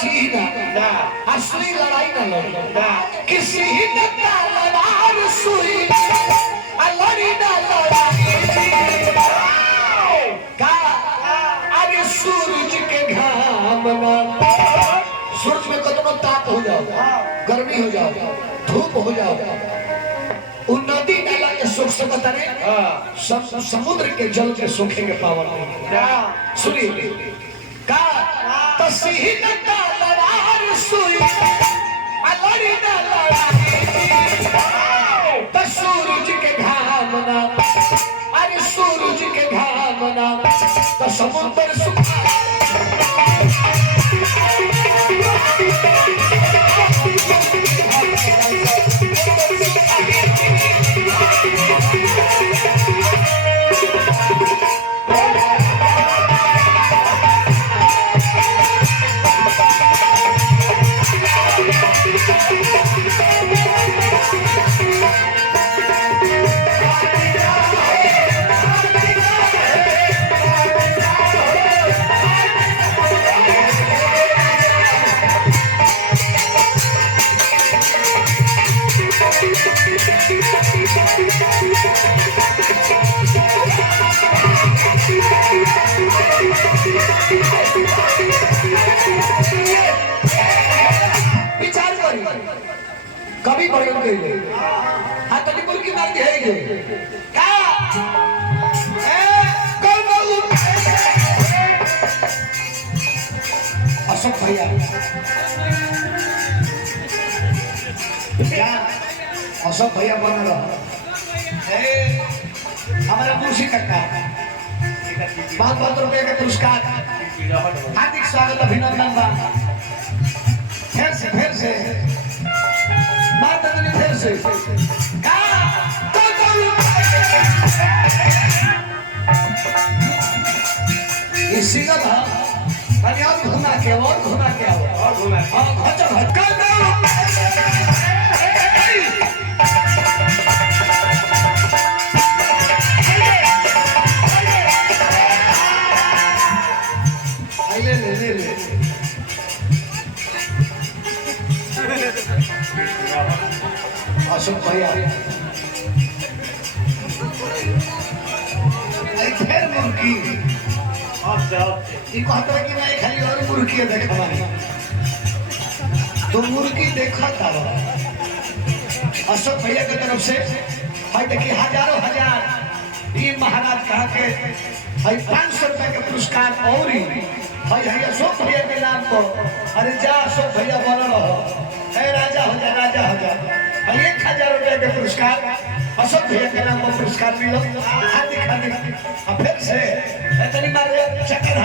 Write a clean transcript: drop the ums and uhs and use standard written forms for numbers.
सीना असली लड़ाई ना लड़ी किसी ने तलवार सुई लड़ी ना लड़ाई का अरे सूरज के घाम ना सूरज में कितना ताप हो जाओ गर्मी हो जाओ धूप हो जाओ नदी नाला के सुख से बताने समुद्र के जल के सूखे के पावन सुनिए का तसीही न तलवार सुई अलड़ी न लड़ाई त सूरज के घाम ना अरे सूरज के घाम ना त समुद्र सुखा कभी बड़न के लिए हां तनी बोल की मार दे है ये का ए कौन बोलू अशोक भैया क्या अशोक भैया बोल रहा ए हमारा मुंशी काका 500 रुपए का पुरस्कार हार्दिक स्वागत अभिनंदन बा फिर से बात नहीं फिर से का इसी का था मैंने और घुमा के आओ अच्छा भटका दो ले अशोक भैया फिर मुर्गी कहता कि नहीं खाली और मुर्गी देखा तो मुर्गी देखा था अशोक भैया की तरफ से भाई देखिए हजारों हजार ये महाराज कहा के 500 रुपए के पुरस्कार और ही भाई अशोक भैया के नाम पर अरे जा अशोक भैया बोल रहा राजा हो जा 1000 रुपए के पुरस्कार अशोक भैया के नाम पर पुरस्कार मिलो हार्दिक फिर से चक्कर